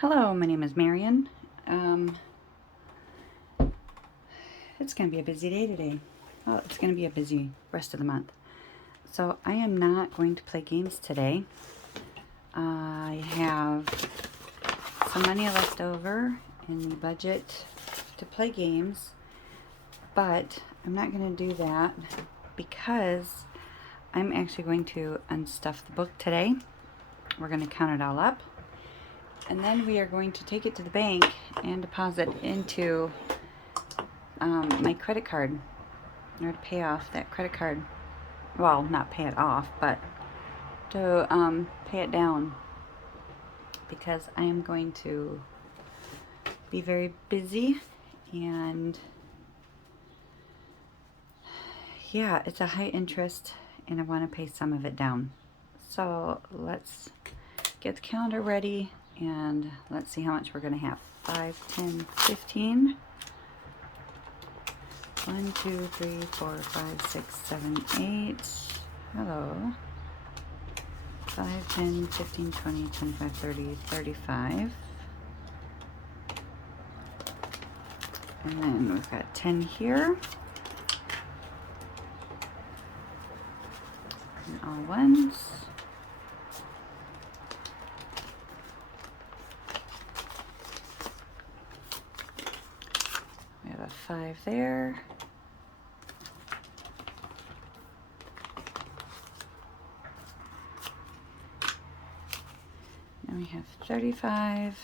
Hello, my name is Marion. It's going to be a busy day today. Well, it's going to be a busy rest of the month. So I am not going to play games today. I have some money left over in the budget to play games, but I'm not going to do that because I'm actually going to unstuff the book today. We're going to count it all up, and then we are going to take it to the bank and deposit into my credit card in order to pay off that credit card. Well, not pay it off, but to pay it down, because I am going to be very busy, and yeah, it's a high interest and I want to pay some of it down. So let's get the calendar ready and let's see how much we're going to have. 5, 10, 15. 1, 2, 3, 4, 5, 6, 7, 8. Hello. 5, 10, 15, 20, 25, 30, 35. And then we've got 10 here. And all ones. We have a 5 there. Then we have 35.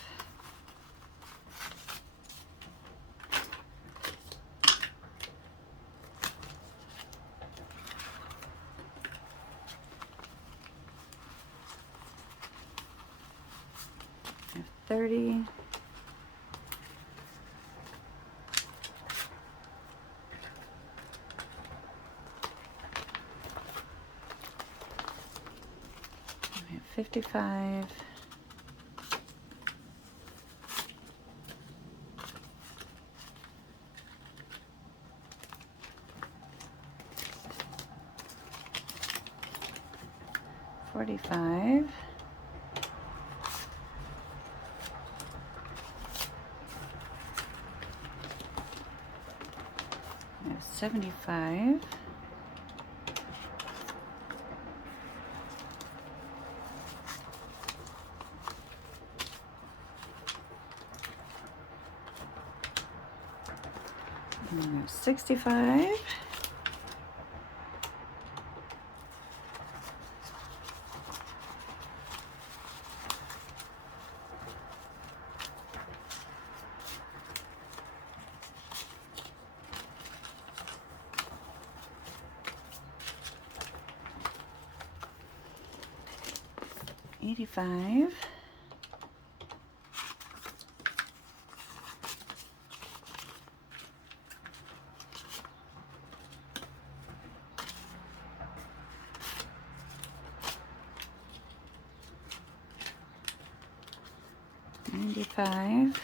We have 30. We have 55. 45. We have 75. And we have 65. $85. $95.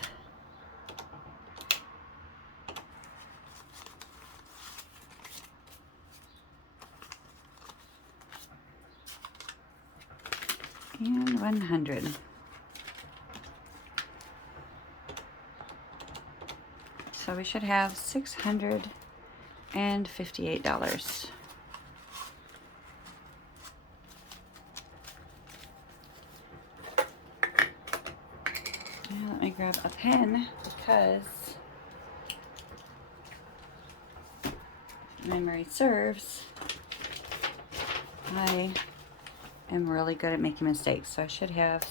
And 100. So we should have $658. Now let me grab a pen because if memory serves, I am really good at making mistakes. So I should have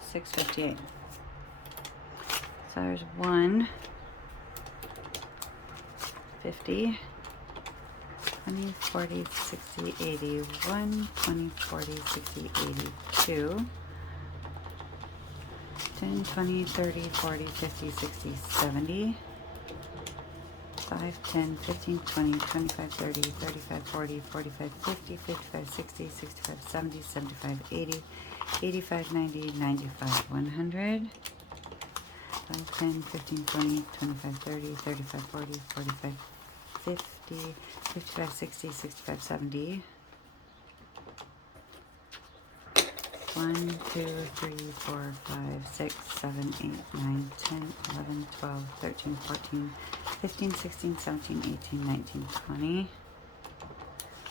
658. So there's 1, 50, 20, 40, 60, 80, 1, 20, 40, 60, 80, 2, 10, 20, 30, 40, 50, 60, 70, 5, 10, 15, 20, 25, 30, 35, 40, 45, 50, 55, 60, 65, 70, 75, 80, 85, 90, 95, 100, 5, 10, 15, 20, 25, 30, 35, 40, 45, 50, 55, 60, 65, 70, 1, 2, 3, 4, 5, 6, 7, 8, 9, 10, 11, 12, 13, 14, 15, 16, 17, 18, 19, 20.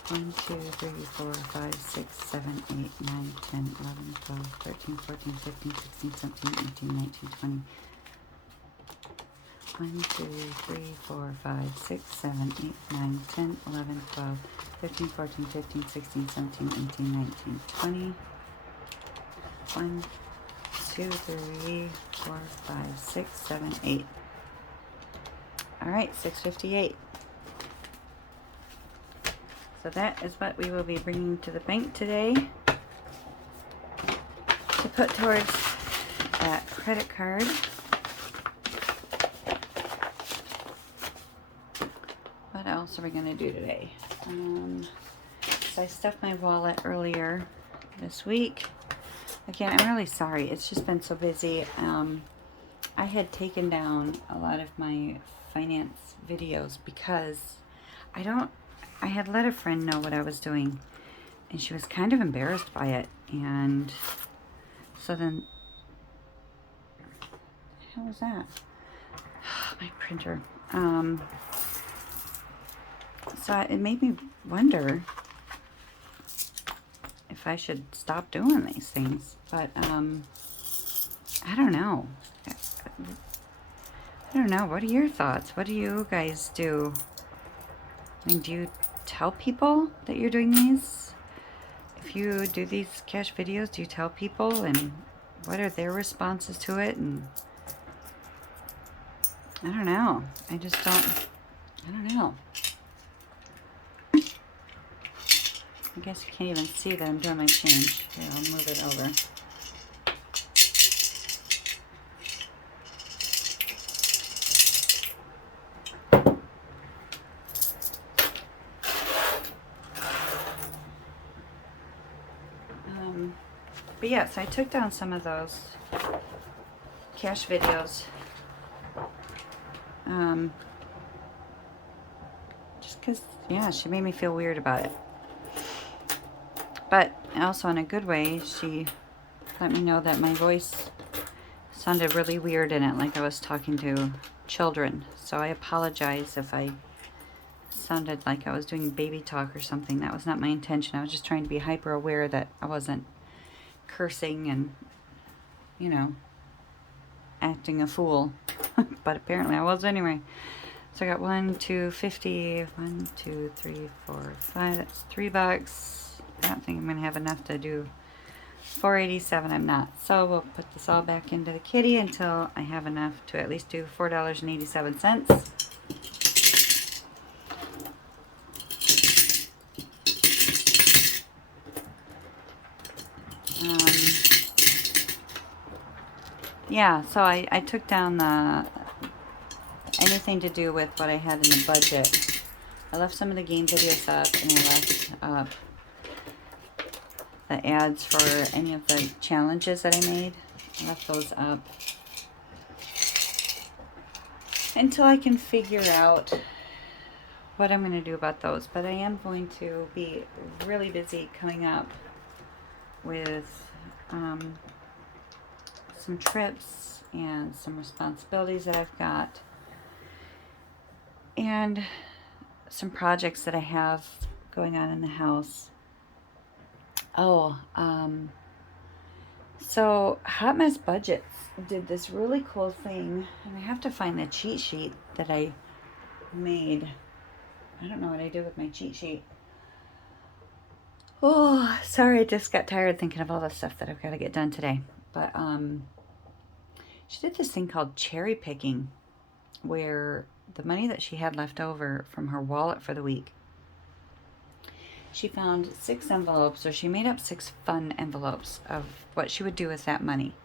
1, 2, 3, 4, 5, 6, 7, 8, 9, 10, 11, 12, 13, 14, 15, 16, 17, 18, 19, 20. 1, 2, 3, 4, 5, 6, 7, 8, 9, 10, 11, 12, 13, 14, 15, 16, 17, 18, 19, 20. 1, 2, 3, 4, 5, 6, 7, 8. All right, 658. So that is what we will be bringing to the bank today to put towards that credit card. What else are we going to do today? So I stuffed my wallet earlier this week. Again, I'm really sorry. It's just been so busy. I had taken down a lot of my finance videos because I had let a friend know what I was doing, and she was kind of embarrassed by it. And so then, what the hell was that? My printer. So it made me wonder if I should stop doing these things. But I don't know. I don't know. What are your thoughts? What do you guys do? I mean, do you tell people that you're doing these? If you do these cash videos, do you tell people? And what are their responses to it? And I don't know. I don't know. I guess you can't even see that I'm doing my change. Here, I'll move it over. But yes, I took down some of those cash videos. Just because, yeah, she made me feel weird about it. But also in a good way, she let me know that my voice sounded really weird in it, like I was talking to children. So I apologize if I sounded like I was doing baby talk or something. That was not my intention. I was just trying to be hyper aware that I wasn't cursing and, you know, acting a fool. But apparently I was anyway. So I got 1, 2, 50, 1, 2, 3, 4, 5. That's $3. I don't think I'm going to have enough to do 487. I'm not. So we'll put this all back into the kitty until I have enough to at least do $4.87. Yeah, so I took down anything to do with what I had in the budget. I left some of the game videos up, and I left up the ads for any of the challenges that I made. I left those up until I can figure out what I'm going to do about those. But I am going to be really busy coming up with some trips and some responsibilities that I've got, and some projects that I have going on in the house. So Hot Mess Budgets did this really cool thing, and I have to find the cheat sheet that I made. I don't know what I did with my cheat sheet. Oh, sorry, I just got tired thinking of all the stuff that I've got to get done today. But she did this thing called cherry picking, where the money that she had left over from her wallet for the week, she found 6 envelopes, or she made up 6 fun envelopes of what she would do with that money.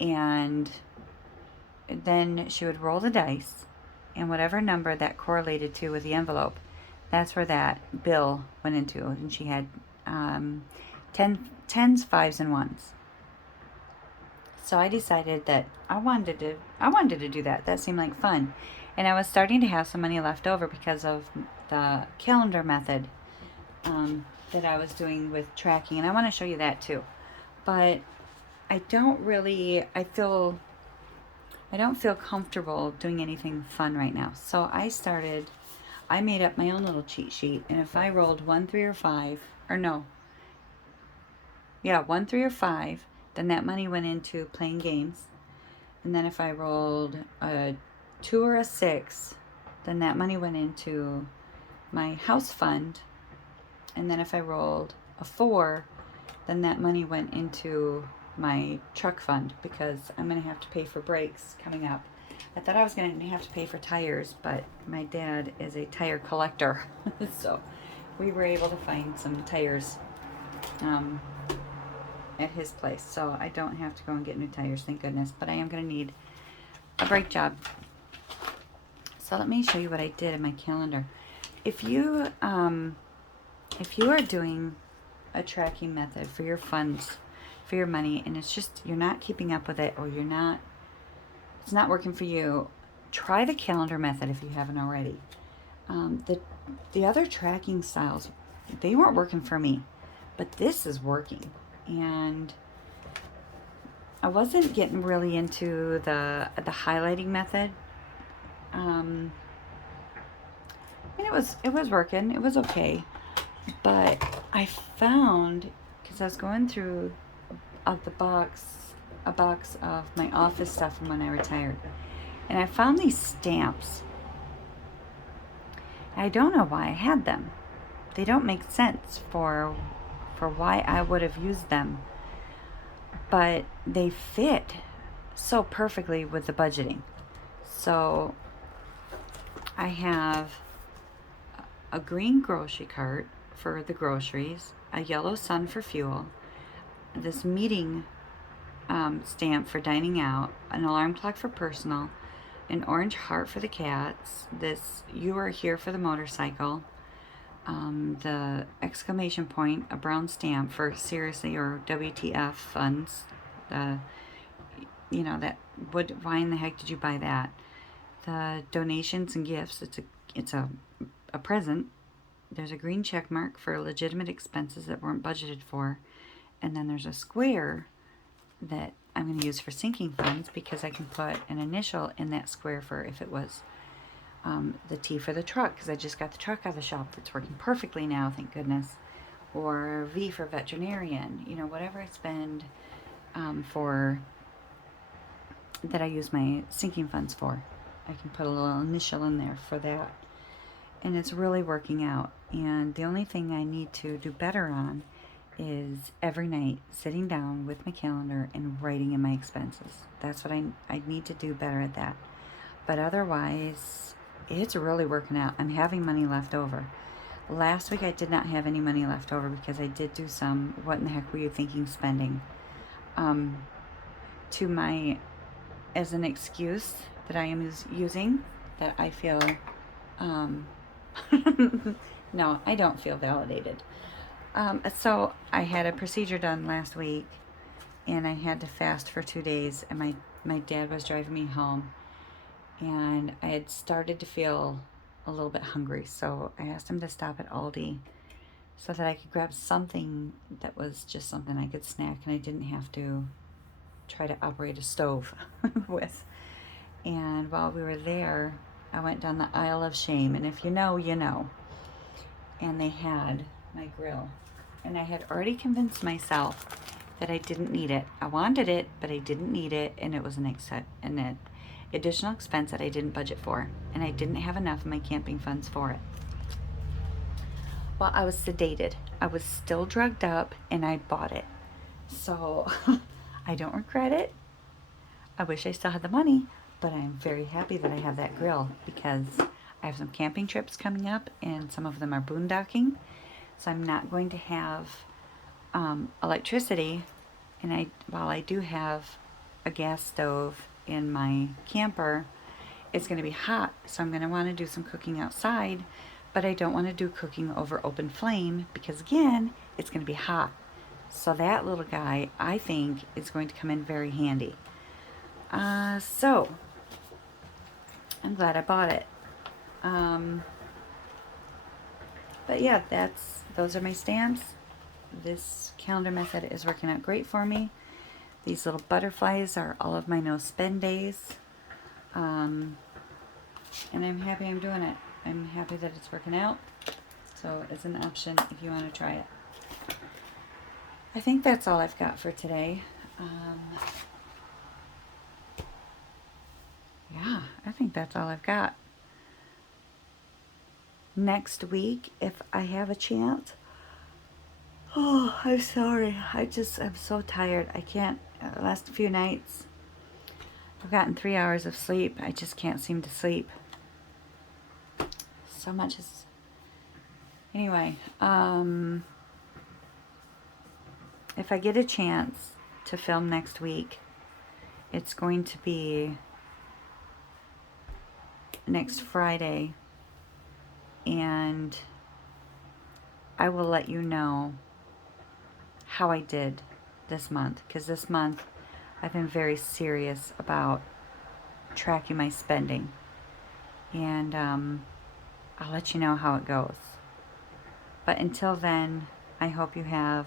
And then she would roll the dice, and whatever number that correlated to with the envelope, that's where that bill went into. And she had 10s, 5s, and 1s. So I decided that I wanted to do that. That seemed like fun. And I was starting to have some money left over because of the calendar method that I was doing with tracking. And I want to show you that too. but I don't feel comfortable doing anything fun right now. So I made up my own little cheat sheet, and if I rolled 1, 3, or 5, or no, yeah, 1, 3, or 5, then that money went into playing games. And then if I rolled a 2 or a 6, then that money went into my house fund. And then if I rolled a 4, then that money went into my truck fund, because I'm going to have to pay for brakes coming up. I thought I was going to have to pay for tires, but my dad is a tire collector. So we were able to find some tires at his place. So I don't have to go and get new tires, thank goodness. But I am going to need a brake job. So let me show you what I did in my calendar. If you are doing a tracking method for your funds, for your money, and it's just you're not keeping up with it, or it's not working for you, try the calendar method if you haven't already. The other tracking styles, they weren't working for me, but this is working. And I wasn't getting really into the highlighting method. And it was working. It was okay. But I found, because I was going through a box of my office stuff from when I retired, and I found these stamps. I don't know why I had them. They don't make sense for why I would have used them, but they fit so perfectly with the budgeting. So I have a green grocery cart for the groceries, a yellow sun for fuel, this meeting stamp for dining out, an alarm clock for personal, an orange heart for the cats, this "you are here" for the motorcycle, the exclamation point, a brown stamp for seriously or WTF funds, that why in the heck did you buy that? The donations and gifts, it's a present. There's a green check mark for legitimate expenses that weren't budgeted for. And then there's a square that I'm going to use for sinking funds, because I can put an initial in that square for if it was the T for the truck, because I just got the truck out of the shop that's working perfectly now, thank goodness. Or V for veterinarian, whatever I spend for that I use my sinking funds for. I can put a little initial in there for that. And it's really working out. And the only thing I need to do better on is every night sitting down with my calendar and writing in my expenses. That's what I need to do better at that. But otherwise, it's really working out. I'm having money left over. Last week I did not have any money left over because I did do some "what in the heck were you thinking" spending as an excuse that I am using, that I feel no, I don't feel validated. So I had a procedure done last week, and I had to fast for 2 days, and my dad was driving me home, and I had started to feel a little bit hungry, so I asked him to stop at Aldi so that I could grab something that was just something I could snack and I didn't have to try to operate a stove with. And while we were there, I went down the aisle of shame, and if you know, you know. And they had my grill, and I had already convinced myself that I didn't need it. I wanted it, but I didn't need it, and it was an additional expense that I didn't budget for, and I didn't have enough of my camping funds for it. Well, I was sedated. I was still drugged up, and I bought it. So I don't regret it. I wish I still had the money, but I'm very happy that I have that grill, because I have some camping trips coming up, and some of them are boondocking. So I'm not going to have electricity, and while I do have a gas stove in my camper, it's going to be hot, so I'm going to want to do some cooking outside, but I don't want to do cooking over open flame, because again, it's going to be hot. So that little guy, I think, is going to come in very handy. So I'm glad I bought it. But yeah, those are my stamps. this calendar method is working out great for me. These little butterflies are all of my no spend days. And I'm happy I'm doing it. I'm happy that it's working out. So it's an option if you want to try it. I think that's all I've got for today. Yeah, I think that's all I've got. Next week, if I have a chance. Oh, I'm sorry. I'm so tired. I can't, last few nights, I've gotten 3 hours of sleep. I just can't seem to sleep. So much is, anyway, if I get a chance to film next week, it's going to be next Friday, and I will let you know how I did this month, because this month I've been very serious about tracking my spending, and I'll let you know how it goes. But until then, I hope you have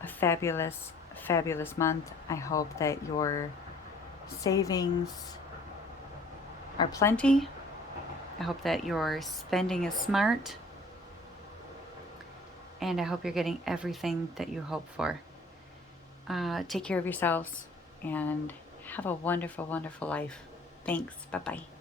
a fabulous, fabulous month. I hope that your savings are plenty. I hope that your spending is smart. And I hope you're getting everything that you hope for. Take care of yourselves and have a wonderful, wonderful life. Thanks. Bye-bye.